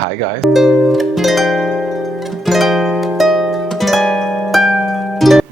Hi guys.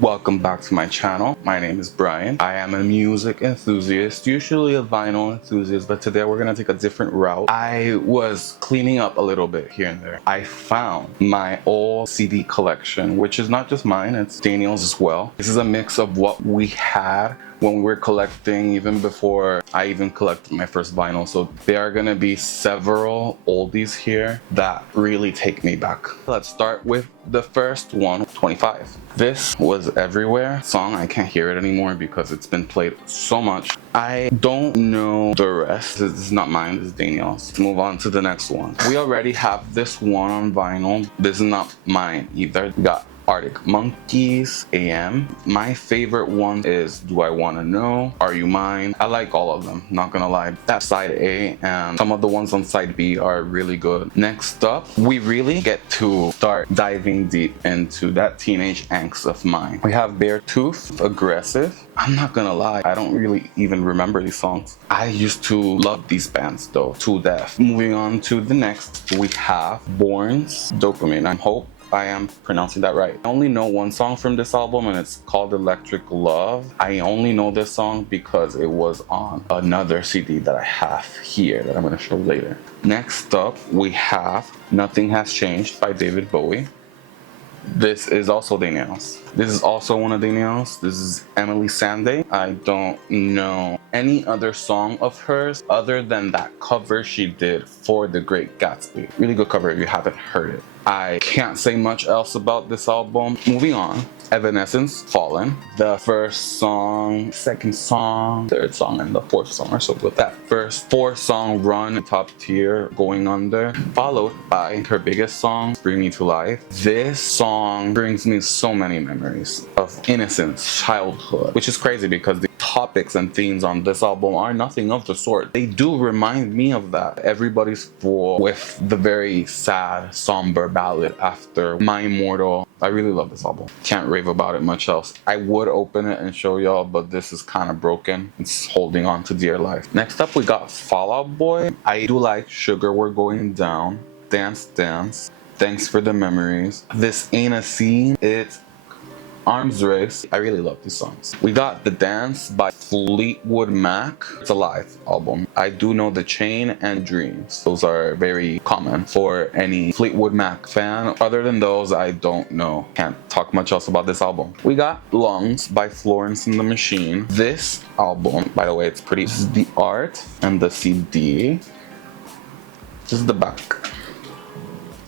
Welcome back to my channel. My name is Brian. I am a music enthusiast, usually a vinyl enthusiast, but today we're gonna take a different route. I was cleaning up a little bit here and there. I found my old CD collection, which is not just mine, it's Daniel's as well. This is a mix of what we had when we were collecting, even before I even collected my first vinyl. So there are gonna be several oldies here that really take me back. Let's start with the first one, 25. This was everywhere. Song, I can't hear it anymore because it's been played so much. I don't know the rest. This is not mine, this is Daniel's. Let's move on to the next one. We already have this one on vinyl. This is not mine either. We got Arctic Monkeys, AM. My favorite one is Do I Wanna Know, Are You Mine? I like all of them, not gonna lie. That's side A, and some of the ones on side B are really good. Next up, we really get to start diving deep into that teenage angst of mine. We have Beartooth, Aggressive. I'm not gonna lie, I don't really even remember these songs. I used to love these bands though, to death. Moving on to the next, we have BØRNS, Dopamine. I hope I am pronouncing that right. I only know one song from this album and it's called Electric Love. I only know this song because it was on another CD that I have here that I'm gonna show later. Next up, we have Nothing Has Changed by David Bowie. This is also Daniel's. This is also one of Daniel's. This is Emeli Sandé. I don't know any other song of hers other than that cover she did for The Great Gatsby. Really good cover if you haven't heard it. I can't say much else about this album. Moving on, Evanescence, Fallen. The first song, second song, third song, and the fourth song are so good. That first 4-song run, top tier, Going Under, followed by her biggest song, Bring Me to Life. This song brings me so many memories of innocence, childhood, which is crazy because the topics and themes on this album are nothing of the sort. They do remind me of that. Everybody's Fool with the very sad, somber ballad after My Immortal. I really love this album. Can't rave about it much else. I would open it and show y'all, but this is kind of broken. It's holding on to dear life. Next up, we got Fall Out Boy. I do like Sugar We're Going Down, Dance Dance, Thanks for the Memories, This Ain't a Scene, It's Arms Race. I really love these songs. We got The Dance by Fleetwood Mac. It's a live album. I do know The Chain and Dreams. Those are very common for any Fleetwood Mac fan. Other than those, I don't know. Can't talk much else about this album. We got Lungs by Florence and the Machine. This album, by the way, it's pretty. This is the art and the CD. This is the back.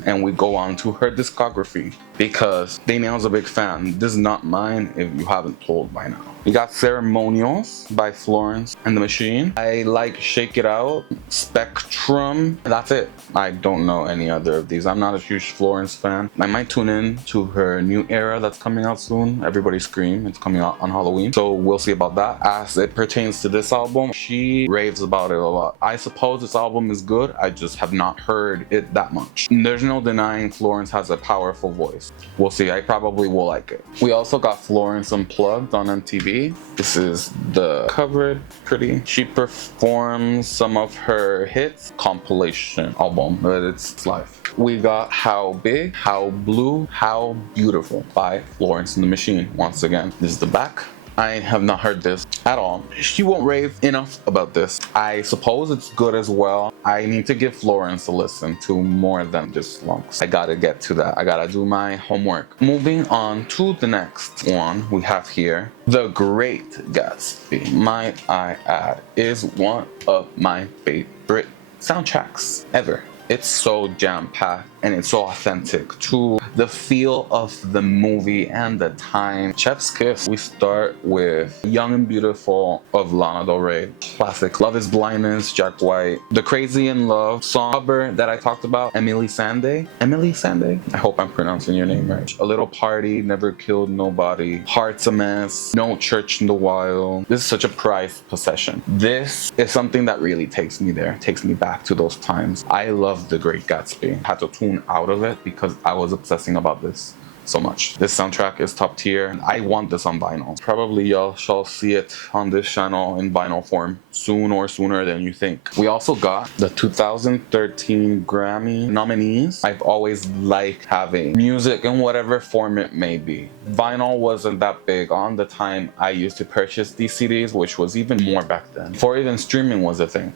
And we go on to her discography because Danielle's a big fan. This is not mine if you haven't told by now. We got Ceremonials by Florence and the Machine. I like Shake It Out, Spectrum. That's it. I don't know any other of these. I'm not a huge Florence fan. I might tune in to her new era that's coming out soon. Everybody Scream. It's coming out on Halloween. So we'll see about that. As it pertains to this album, she raves about it a lot. I suppose this album is good. I just have not heard it that much. There's no denying Florence has a powerful voice. We'll see. I probably will like it. We also got Florence Unplugged on MTV. This is the cover, pretty. She performs some of her hits, compilation album, but it's live. We got How Big, How Blue, How Beautiful by Florence and the Machine. Once again, this is the back. I have not heard this at all. She won't rave enough about this. I suppose it's good as well. I need to give Florence a listen to more than just Lungs. I gotta get to that. I gotta do my homework. Moving on to the next one we have here. The Great Gatsby, might I add, is one of my favorite soundtracks ever. It's so jam-packed and it's so authentic to the feel of the movie and the time. Chef's Kiss. We start with Young and Beautiful of Lana Del Rey. Classic. Love is Blindness, Jack White. The Crazy in Love song cover that I talked about, Emeli Sandé. Emeli Sandé? I hope I'm pronouncing your name right. A Little Party, Never Killed Nobody, Heart's a Mess, No Church in the Wild. This is such a prized possession. This is something that really takes me there, takes me back to those times. I love The Great Gatsby. I had to tune out of it because I was obsessing about this so much. This soundtrack is top tier. I want this on vinyl. Probably y'all shall see it on this channel in vinyl form soon or sooner than you think. We also got the 2013 Grammy nominees. I've always liked having music in whatever form it may be. Vinyl wasn't that big on the time I used to purchase these CDs, which was even more back then, before even streaming was a thing.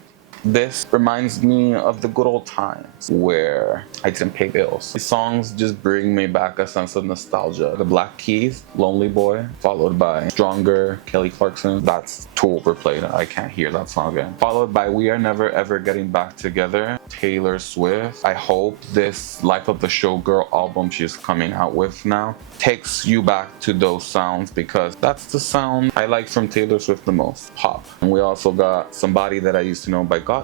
This reminds me of the good old times where I didn't pay bills. These songs just bring me back a sense of nostalgia. The Black Keys, Lonely Boy, followed by Stronger, Kelly Clarkson. That's too overplayed. I can't hear that song again. Followed by We Are Never Ever Getting Back Together, Taylor Swift. I hope this Life of the Showgirl album she's coming out with now takes you back to those sounds, because that's the sound I like from Taylor Swift the most, pop. And we also got Somebody That I Used to Know by Gaga,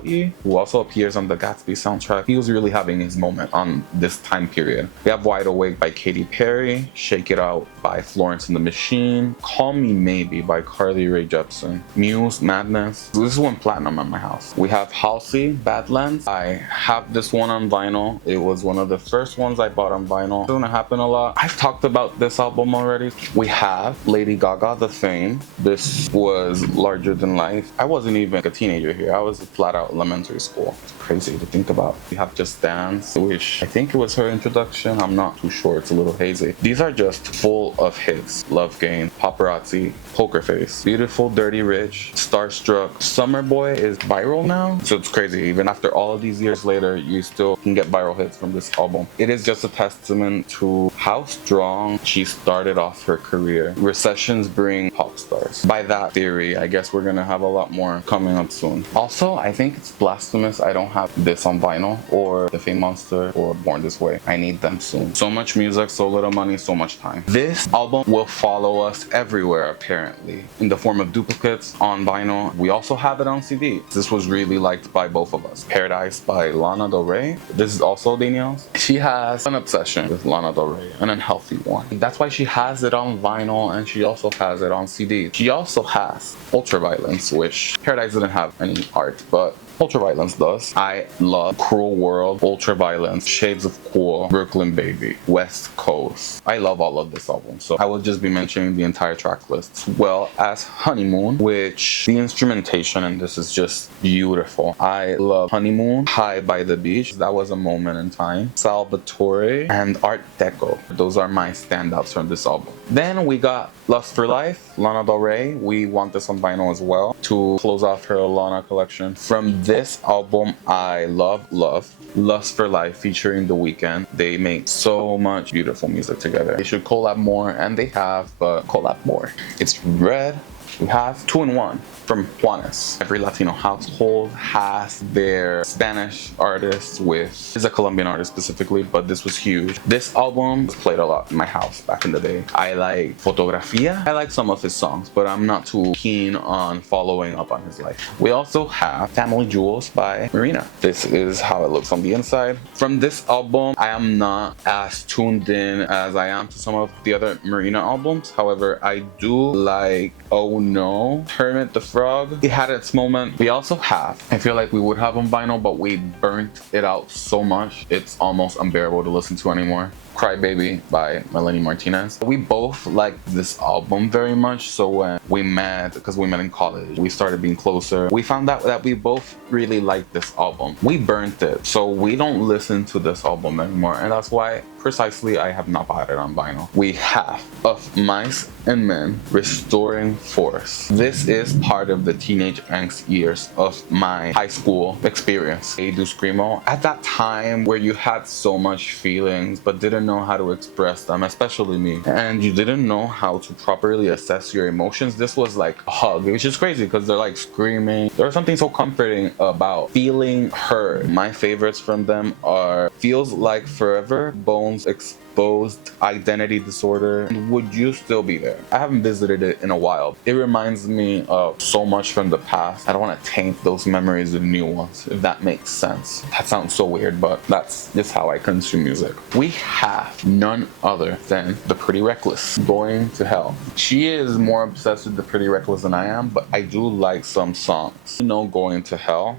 who also appears on the Gatsby soundtrack. He was really having his moment on this time period. We have Wide Awake by Katy Perry, Shake It Out by Florence and the Machine, Call Me Maybe by Carly Rae Jepsen, Muse, Madness. This went platinum at my house. We have Halsey, Badlands. I have this one on vinyl. It was one of the first ones I bought on vinyl. It doesn't happen a lot. I've talked about this album already. We have Lady Gaga, The Fame. This was larger than life. I wasn't even a teenager here. I was flat out elementary school. It's crazy to think about. We have Just Dance, which I think it was her introduction. I'm not too sure. It's a little hazy. These are just full of hits. Love Game, Paparazzi, Poker Face, Beautiful, Dirty Rich, Starstruck. Summer Boy is viral now. So it's crazy. Even after all of these years later, you still can get viral hits from this album. It is just a testament to how strong she started off her career. Recessions bring pop stars. By that theory, I guess we're gonna have a lot more coming up soon. Also, I think it's blasphemous I don't have this on vinyl, or The Fame Monster, or Born This Way. I need them soon. So much music, so little money, so much time. This album will follow us everywhere apparently, in the form of duplicates on vinyl. We also have it on CD. This was really liked by both of us. Paradise by Lana Del Rey. This is also Danielle's. She has an obsession with Lana Del Rey, an unhealthy one. That's why she has it on vinyl, and she also has it on CD. She also has Ultraviolence, which Paradise didn't have any art, but Ultraviolence does. I love Cruel World, Ultraviolence, Shades of Cool, Brooklyn Baby, West Coast. I love all of this album, so I will just be mentioning the entire track list, as well as Honeymoon, which the instrumentation in this is just beautiful. I love Honeymoon, High by the Beach. That was a moment in time. Salvatore and Art Deco. Those are my standouts from this album. Then we got Lust for Life, Lana Del Rey. We want this on vinyl as well to close off her Lana collection. From this album, I love Lust for Life featuring The Weeknd. They make so much beautiful music together. They should collab more, and they have, but collab more. It's Red. We have 2 in 1 from Juanes. Every Latino household has their Spanish artists with, is a Colombian artist specifically, but this was huge. This album was played a lot in my house back in the day. I like Fotografía. I like some of his songs, but I'm not too keen on following up on his life. We also have Family Jewels by MARINA. This is how it looks on the inside. From this album, I am not as tuned in as I am to some of the other MARINA albums. However, I do like Oh No, Hermit the Frog. It had its moment. We also have, I feel like we would have on vinyl, but we burnt it out so much, it's almost unbearable to listen to anymore. Cry Baby by Melanie Martinez. We both liked this album very much, so when we met, because we met in college, we started being closer. We found out that we both really liked this album. We burnt it, so we don't listen to this album anymore, and that's why precisely I have not bought it on vinyl. We have Of Mice and Men, Restoring Force. This is part of the teenage angst years of my high school experience. Hey Do Screamo. At that time where you had so much feelings but didn't know how to express them, especially me, and you didn't know how to properly assess your emotions, this was like a hug, which is crazy because they're like screaming. There's something so comforting about feeling heard. My favorites from them are Feels Like Forever, Bones Exposed, Identity Disorder, and Would You Still Be There. I haven't visited it in a while. It reminds me of so much from the past. I don't want to taint those memories with new ones, if that makes sense. That sounds so weird, but that's just how I consume music. We have none other than The Pretty Reckless, Going to Hell. She is more obsessed with The Pretty Reckless than I am, but I do like some songs. You know, Going to Hell.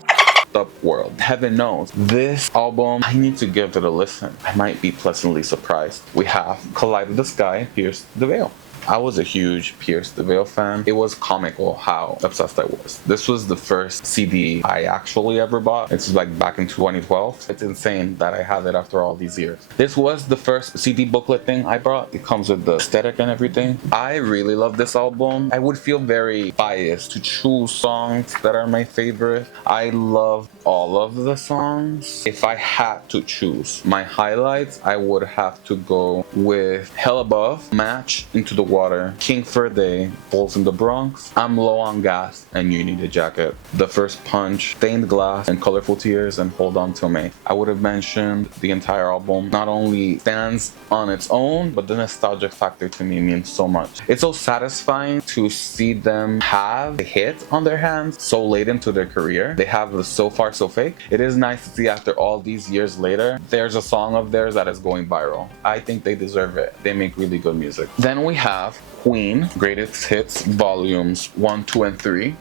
fucked up world. Heaven knows. This album, I need to give it a listen. I might be pleasantly surprised. We have Collide the Sky, Pierce the Veil. I was a huge Pierce the Veil fan. It was comical how obsessed I was. This was the first CD I actually ever bought. It's like back in 2012. It's insane that I have it after all these years. This was the first CD booklet thing I brought. It comes with the aesthetic and everything. I really love this album. I would feel very biased to choose songs that are my favorite. I love all of the songs. If I had to choose my highlights, I would have to go with Hell Above, Match, Into the Water, King for a Day, Bulls in the Bronx, I'm Low on Gas, and You Need a Jacket. The First Punch, Stained Glass, and Colorful Tears, and Hold On Till May. I would have mentioned the entire album. Not only stands on its own, but the nostalgia factor to me means so much. It's so satisfying to see them have a hit on their hands so late into their career. They have the So Far So Fake. It is nice to see after all these years later, there's a song of theirs that is going viral. I think they deserve it. They make really good music. Then we have Queen, Greatest Hits, Volumes 1, 2, and 3.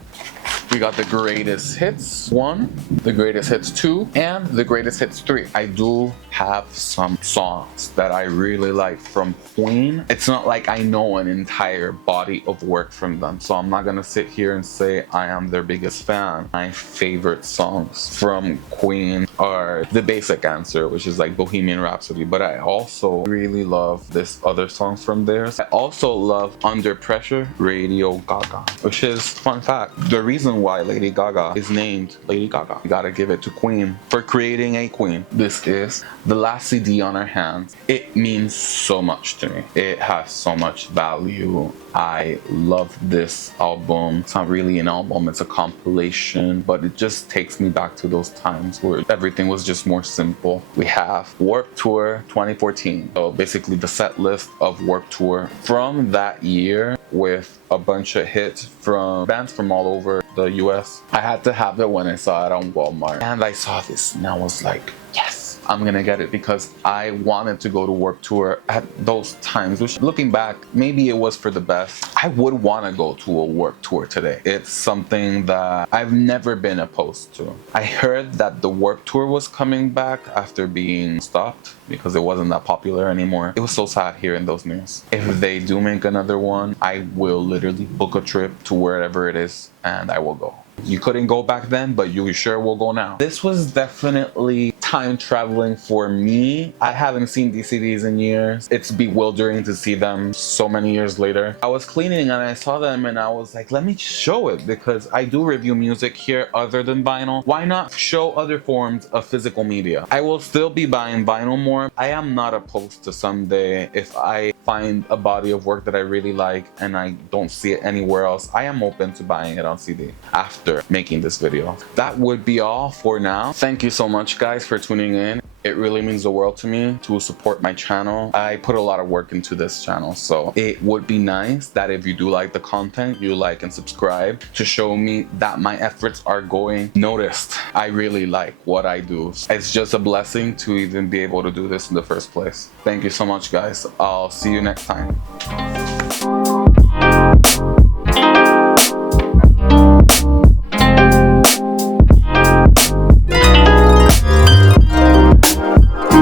We got the Greatest Hits 1, the Greatest Hits 2, and the Greatest Hits 3. I do have some songs that I really like from Queen. It's not like I know an entire body of work from them, so I'm not gonna sit here and say I am their biggest fan. My favorite songs from Queen are The Basic Answer, which is like Bohemian Rhapsody, but I also really love this other song from theirs. I also love Under Pressure, Radio Gaga, which is, fun fact, the reason why Lady Gaga is named Lady Gaga. You gotta give it to Queen for creating a queen. This is the last CD on her hands. It means so much to me. It has so much value. I love this album. It's not really an album, it's a compilation, but it just takes me back to those times where everything was just more simple. We have Warped Tour 2014. So basically the set list of Warped Tour from that year with a bunch of hits from bands from all over the US. I had to have it when I saw it on Walmart. And I saw this and I was like, yes, I'm gonna get it, because I wanted to go to Warped Tour at those times, which looking back, maybe it was for the best. I would wanna go to a Warped Tour today. It's something that I've never been opposed to. I heard that the Warped Tour was coming back after being stopped because it wasn't that popular anymore. It was so sad hearing those news. If they do make another one, I will literally book a trip to wherever it is and I will go. You couldn't go back then, but you sure will go now. This was definitely time traveling for me. I haven't seen these CDs in years. It's bewildering to see them so many years later. I was cleaning and I saw them and I was like, let me show it, because I do review music here other than vinyl. Why not show other forms of physical media? I will still be buying vinyl more. I am not opposed to someday, if I find a body of work that I really like and I don't see it anywhere else, I am open to buying it on CD after making this video. That would be all for now. Thank you so much guys for tuning in. It really means the world to me to support my channel. I put a lot of work into this channel, so it would be nice that if you do like the content, you like and subscribe to show me that my efforts are going noticed. I really like what I do. It's just a blessing to even be able to do this in the first place. Thank you so much guys. I'll see you next time.